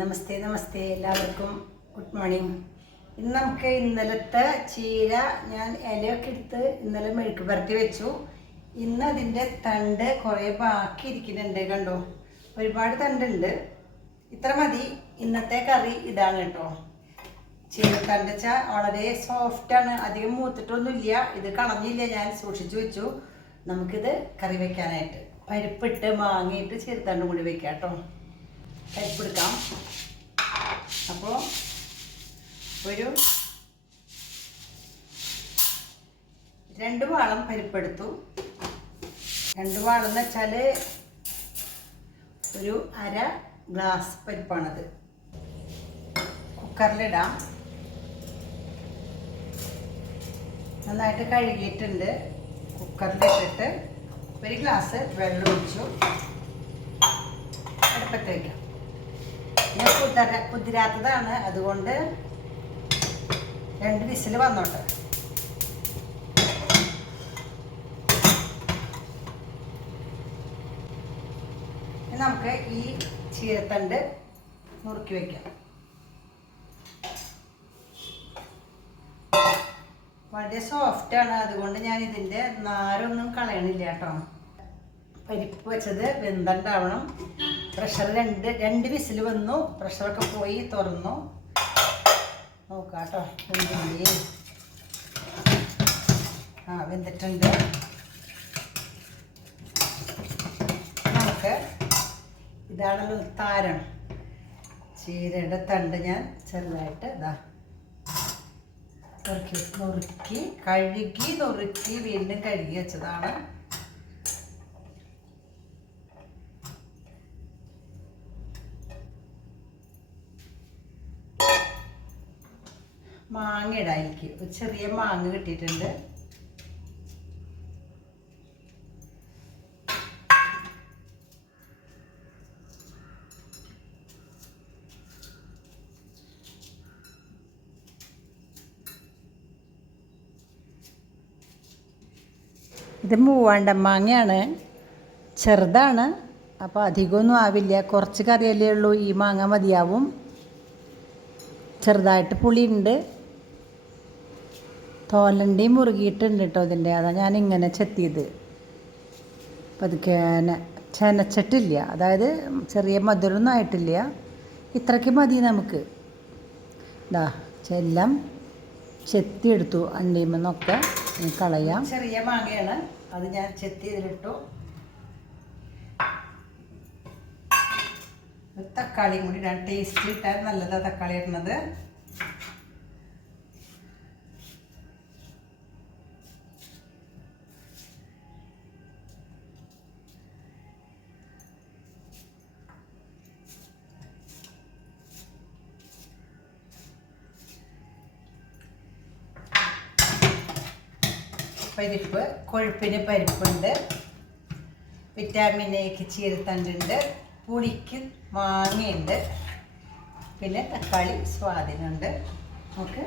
നമസ്തേ നമസ്തേ എല്ലാവർക്കും. Good morning ഇന്ന് നമുക്ക് ഇന്നലത്തെ ചീര ഞാൻ ഇലയൊക്കെ എടുത്ത് ഇന്നലെ മെഴുക്ക് പുരട്ടി വെച്ചു. ഇന്ന് അതിന്റെ തണ്ട് കുറേ ബാക്കി ഇരിക്കുന്നുണ്ട് കണ്ടോ? ഒരുപാട് തണ്ടുണ്ട്. ഇത്ര മതി. ഇന്നത്തെ കറി ഇതാണ് കേട്ടോ. ചീരത്തണ്ട് വെച്ചാൽ വളരെ സോഫ്റ്റാണ് അധികം മൂത്തിട്ടൊന്നുമില്ല ഇത് കളഞ്ഞില്ല. ഞാൻ സൂക്ഷിച്ചു വെച്ചു. നമുക്കിത് കറി വെക്കാനായിട്ട്. പരിപ്പിട്ട് മാങ്ങിയിട്ട് ചീരത്തണ്ടും കൂടി വെക്കാം കേട്ടോ. പരിപ്പെടുക്കാം അപ്പോൾ ഒരു രണ്ട് വാളം പരിപ്പെടുത്തു. രണ്ട് വാളം എന്ന് വെച്ചാൽ ഒരു അര ഗ്ലാസ് പരിപ്പാണത്. കുക്കറിലിടാം. നന്നായിട്ട് കഴുകിയിട്ടുണ്ട്. കുക്കറിലിട്ടിട്ട് ഒരു ഗ്ലാസ് വെള്ളം ഒഴിച്ചു. അടുപ്പത്ത് വയ്ക്കാം ഞാൻ കുതിര കുതിരാത്തതാണ്. അതുകൊണ്ട് രണ്ട് വിസിൽ വന്നോട്ടെ. നമുക്ക് ഈ ചീരത്തണ്ട് നുറുക്കി വയ്ക്കാം വളരെ സോഫ്റ്റാണ് അതുകൊണ്ട് ഞാൻ ഇതിന്റെ നാരൊന്നും കളയണില്ല കേട്ടോ. പരിപ്പ് വെച്ചത് വെന്തണ്ടാവണം. പ്രഷർ രണ്ട് രണ്ട് വിസിൽ വന്നു. പ്രഷറൊക്കെ പോയി തുറന്നു. നോക്കാം കേട്ടോ ആ വെന്തിട്ടുണ്ട്. നമുക്ക് ഇതാണല്ലോ താരം. ചീരയുടെ തണ്ട് ഞാൻ ചെറുതായിട്ട് ഇതാ നുറുക്കി നുറുക്കി കഴുകി നുറുക്കി വീണ്ടും കഴുകി വെച്ചതാണ്. മാങ്ങ ഇടാം എനിക്ക് ഒരു ചെറിയ മാങ്ങ കിട്ടിയിട്ടുണ്ട്. ഇത് മൂവാണ്ട മാങ്ങയാണ്. ചെറുതാണ്. അപ്പോൾ അധികമൊന്നും ആവില്ല. കുറച്ച് കറിയല്ലേ ഉള്ളൂ. ഈ മാങ്ങ മതിയാവും. ചെറുതായിട്ട് പുളിയുണ്ട്. തോലണ്ടിയും മുറുകിയിട്ടുണ്ട് കേട്ടോ ഇതിന്റെ. അതാ ഞാൻ ഇങ്ങനെ ചെത്തിയത്. പതുക്കെ ചെനച്ചിട്ടില്ല. അതായത് ചെറിയ മധുരമൊന്നും ആയിട്ടില്ല. ഇത്രയ്ക്ക് മതി നമുക്ക്. ഇതാ ചെല്ലം ചെത്തിയെടുത്തു അണ്ടിമെന്നൊക്കെ കളയാം. ചെറിയ മാങ്ങയാണ്. അത് ഞാൻ ചെത്തി ഇതിലിട്ടു തക്കാളിയും കൂടി ഇടാൻ ടേസ്റ്റ് ഇട്ടാൽ നല്ലതാണ് തക്കാളി ഇടുന്നത്. പരിപ്പ് കൊഴുപ്പിന് പരിപ്പുണ്ട്. വിറ്റാമിൻ എക്ക് ചീരത്തണ്ടുണ്ട്. പുളിക്ക് മാങ്ങയുണ്ട്. പിന്നെ തക്കാളി സ്വാദിനുണ്ട്. നമുക്ക്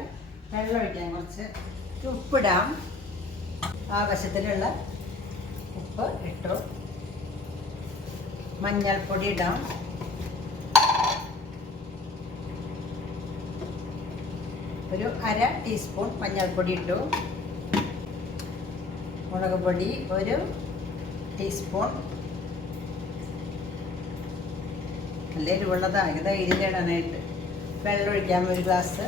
വെള്ളം ഒഴിക്കാൻ കുറച്ച് ഉപ്പിടാം. ആവശ്യത്തിലുള്ള ഉപ്പ് ഇട്ടു. മഞ്ഞൾപ്പൊടി ഇടാം. ഒരു അര ടീസ്പൂൺ മഞ്ഞൾപ്പൊടി ഇട്ടു. മുളക് പൊടി ഒരു ടീസ്പൂൺ. നല്ല എരിവുള്ളതാണ് ധൈര്യമിടാനായിട്ട് വെള്ളം ഒഴിക്കാം ഒരു ഗ്ലാസ്.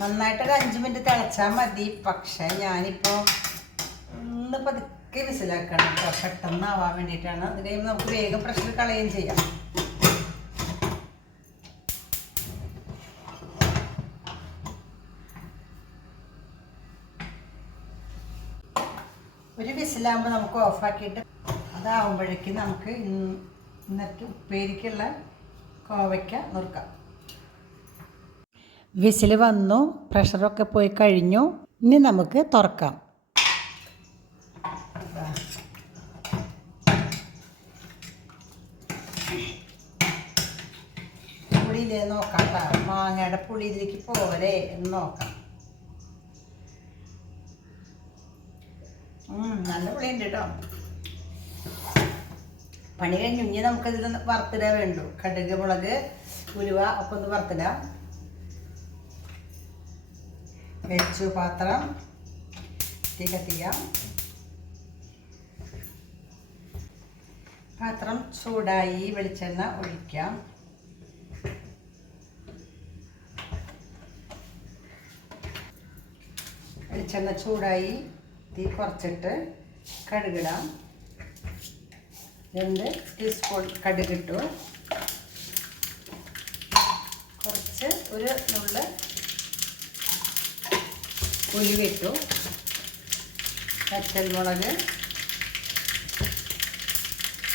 നന്നായിട്ട് ഒരു അഞ്ച് മിനിറ്റ് തിളച്ചാൽ മതി. പക്ഷേ ഞാനിപ്പോൾ ഒന്ന് പതുക്കെ വിസിലാക്കണം കേട്ടോ പെട്ടെന്നാവാൻ വേണ്ടിയിട്ടാണ്. അത് കഴിയുമ്പോൾ നമുക്ക് വേഗം പ്രഷർ കളയുകയും ചെയ്യാം. ഒരു വിസിലാകുമ്പോൾ നമുക്ക് ഓഫാക്കിയിട്ട് അതാവുമ്പോഴേക്കും നമുക്ക് ഇന്ന് ഇന്നത്തെ ഉപ്പേരിക്കുള്ള കോവയ്ക്ക നുറുക്കാം. വിസിൽ വന്നു പ്രഷറൊക്കെ പോയി കഴിഞ്ഞു. ഇനി നമുക്ക് തുറക്കാം. പുളിയിലേ നോക്കാം കേട്ടോ മാങ്ങയുടെ പുളിയിലേക്ക് പോവലേ എന്ന് നോക്കാം. നല്ല പുളിയുണ്ട് കേട്ടോ പണി കഴിഞ്ഞു ഇനി നമുക്കതിൽ വറുത്തിടാൻ വേണ്ടു. കടുക് മുളക് ഉലുവ ഒക്കെ ഒന്ന് വറുത്തിടാം. വെച്ചു പാത്രം. തീ കത്തിക്കാം പാത്രം ചൂടായി വെളിച്ചെണ്ണ ഒഴിക്കാം. വെളിച്ചെണ്ണ ചൂടായി തീ കുറച്ചിട്ട് കടുകിടാം. രണ്ട് ടീസ്പൂൺ കടുകിട്ടു. കുറച്ച് ഒരു നുള്ള് ഉലുവിട്ടു. പച്ചൽമുളക്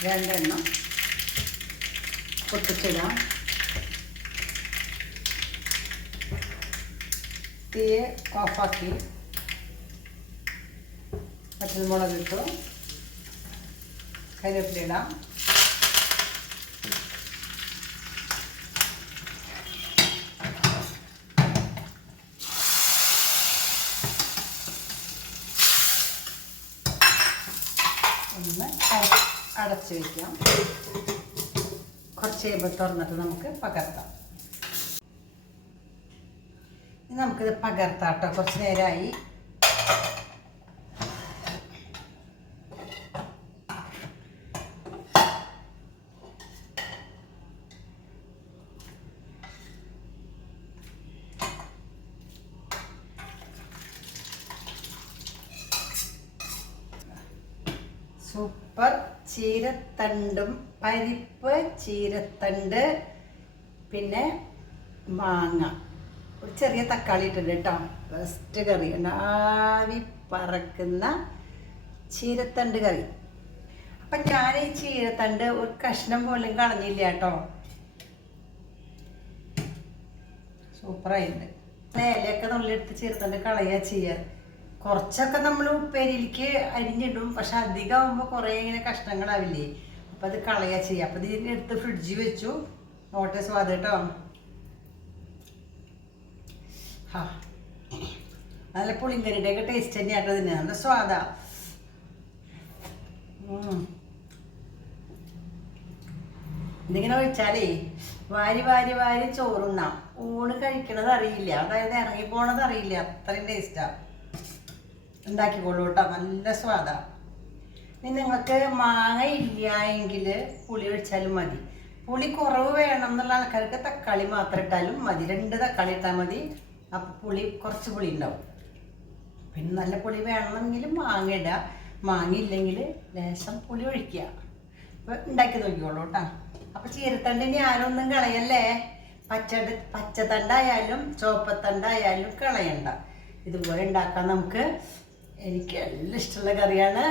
രണ്ടെണ്ണം പൊട്ടിച്ചിടാം. തീയെ ഓഫാക്കി പച്ചൽമുളക് ഇട്ടു. കരിവേപ്പിലിടാം ഒന്ന് അട- അടച്ച് വയ്ക്കാം കുറച്ച് കഴിയുമ്പോൾ തുറന്നിട്ട് നമുക്ക് പകർത്താം. നമുക്കിത് പകർത്താം കുറച്ച് നേരമായി സൂപ്പർ ചീരത്തണ്ടും പരിപ്പ് ചീരത്തണ്ട് പിന്നെ മാങ്ങ. ഒരു ചെറിയ തക്കാളി ഇട്ടിട്ടുണ്ട് കേട്ടോ. ബെസ്റ്റ് കറി. ഉണ്ടാവി പറക്കുന്ന ചീരത്തണ്ട് കറി. അപ്പം ഞാൻ ഈ ചീരത്തണ്ട് ഒരു കഷ്ണം പോലും കളഞ്ഞില്ല കേട്ടോ. സൂപ്പറായിട്ടുണ്ട് ഇലയൊക്കെ നമ്മളെടുത്ത് ചീരത്തണ്ട് കളയുക ചെയ്യുക കുറച്ചൊക്കെ നമ്മൾ ഉപ്പേരിയിലേക്ക് അരിഞ്ഞിടും. പക്ഷെ അധികം ആകുമ്പോൾ കുറേ ഇങ്ങനെ കഷ്ണങ്ങളാവില്ലേ? അപ്പം അത് കളയുക ചെയ്യുക അപ്പം ഇതിന് എടുത്ത് ഫ്രിഡ്ജിൽ വെച്ചു. നോട്ടെ സ്വാദ് കേട്ടോ. ഹാ. നല്ല പുളിങ്കറിയുടെ ഒക്കെ ടേസ്റ്റ് തന്നെയാട്ടോ ഇതിന്. നല്ല സ്വാദാ. ഇതിങ്ങനെ ഒഴിച്ചാലേ വാരി വാരി വാരി ചോറുണ്ണാം. ഊണ് കഴിക്കണത് അറിയില്ല അതായത് ഇറങ്ങി പോണത് അറിയില്ല അത്രയും ടേസ്റ്റാ ഉണ്ടാക്കിക്കോളൂ കേട്ടോ നല്ല സ്വാദാണ് ഇനി നിങ്ങൾക്ക് മാങ്ങ ഇല്ല എങ്കിൽ പുളി ഒഴിച്ചാലും മതി. പുളി കുറവ് വേണം എന്നുള്ള ആൾക്കാർക്ക് തക്കാളി മാത്രം ഇട്ടാലും മതി. രണ്ട് തക്കാളി ഇട്ടാൽ മതി. അപ്പോൾ പുളി കുറച്ച് പുളി ഉണ്ടാവും. പിന്നെ നല്ല പുളി വേണമെങ്കിൽ മാങ്ങ ഇടുക മാങ്ങ ഇല്ലെങ്കിൽ ലേശം പുളി ഒഴിക്കുക. അപ്പോൾ ഉണ്ടാക്കി നോക്കിക്കോളൂ കേട്ടോ അപ്പോൾ ചീരത്തണ്ടിന് ആരൊന്നും കളയല്ലേ? പച്ച പച്ചത്തണ്ടായാലും ചുവപ്പത്തണ്ടായാലും കളയണ്ട. ഇതുപോലെ ഉണ്ടാക്കാൻ നമുക്ക്. എനിക്ക് എല്ലാം ഇഷ്ടമുള്ള കറിയാണ്.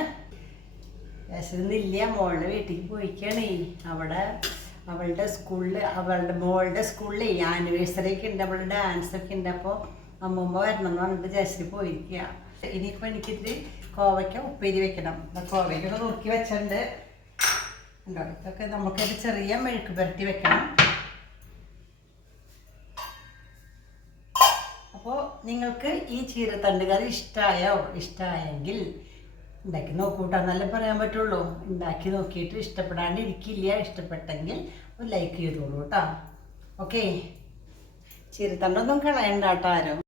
വിശന്നില്ല മോളുടെ വീട്ടിലേക്ക് പോയിക്കണേ. അവിടെ അവളുടെ സ്കൂളിൽ അവളുടെ മോളുടെ സ്കൂളിൽ ആനിവേഴ്സറി ഒക്കെ ഉണ്ട്. അവളുടെ ഡാൻസ് ഒക്കെ ഉണ്ട്. അപ്പോൾ അമ്മൂമ്മ വരണം എന്ന് പറഞ്ഞിട്ട് ജസ്റ്റ് പോയിരിക്കുക ഇനിയിപ്പോൾ എനിക്കിത് കോവയ്ക്ക ഉപ്പേരി വെക്കണം. കോവയ്ക്കൊക്കെ നുറുക്കി വെച്ചിട്ടുണ്ട്. ഇതൊക്കെ നമുക്കൊരു ചെറിയ മെഴുക്ക് പുരട്ടി വെക്കണം. അപ്പോൾ നിങ്ങൾക്ക് ഈ ചീരത്തണ്ട് കറി ഇഷ്ടമായോ ഇഷ്ടമായെങ്കിൽ ഉണ്ടാക്കി നോക്കൂട്ടാന്നല്ലേ പറയാൻ പറ്റുള്ളൂ. ഉണ്ടാക്കി നോക്കിയിട്ട് ഇഷ്ടപ്പെടാണ്ട് ഇരിക്കില്ല ഇഷ്ടപ്പെട്ടെങ്കിൽ ഒരു ലൈക്ക് ചെയ്തോളൂ കേട്ടോ. ഓക്കെ ചീരത്തണ്ടൊന്നും കളയണ്ട കേട്ടോ ആരും.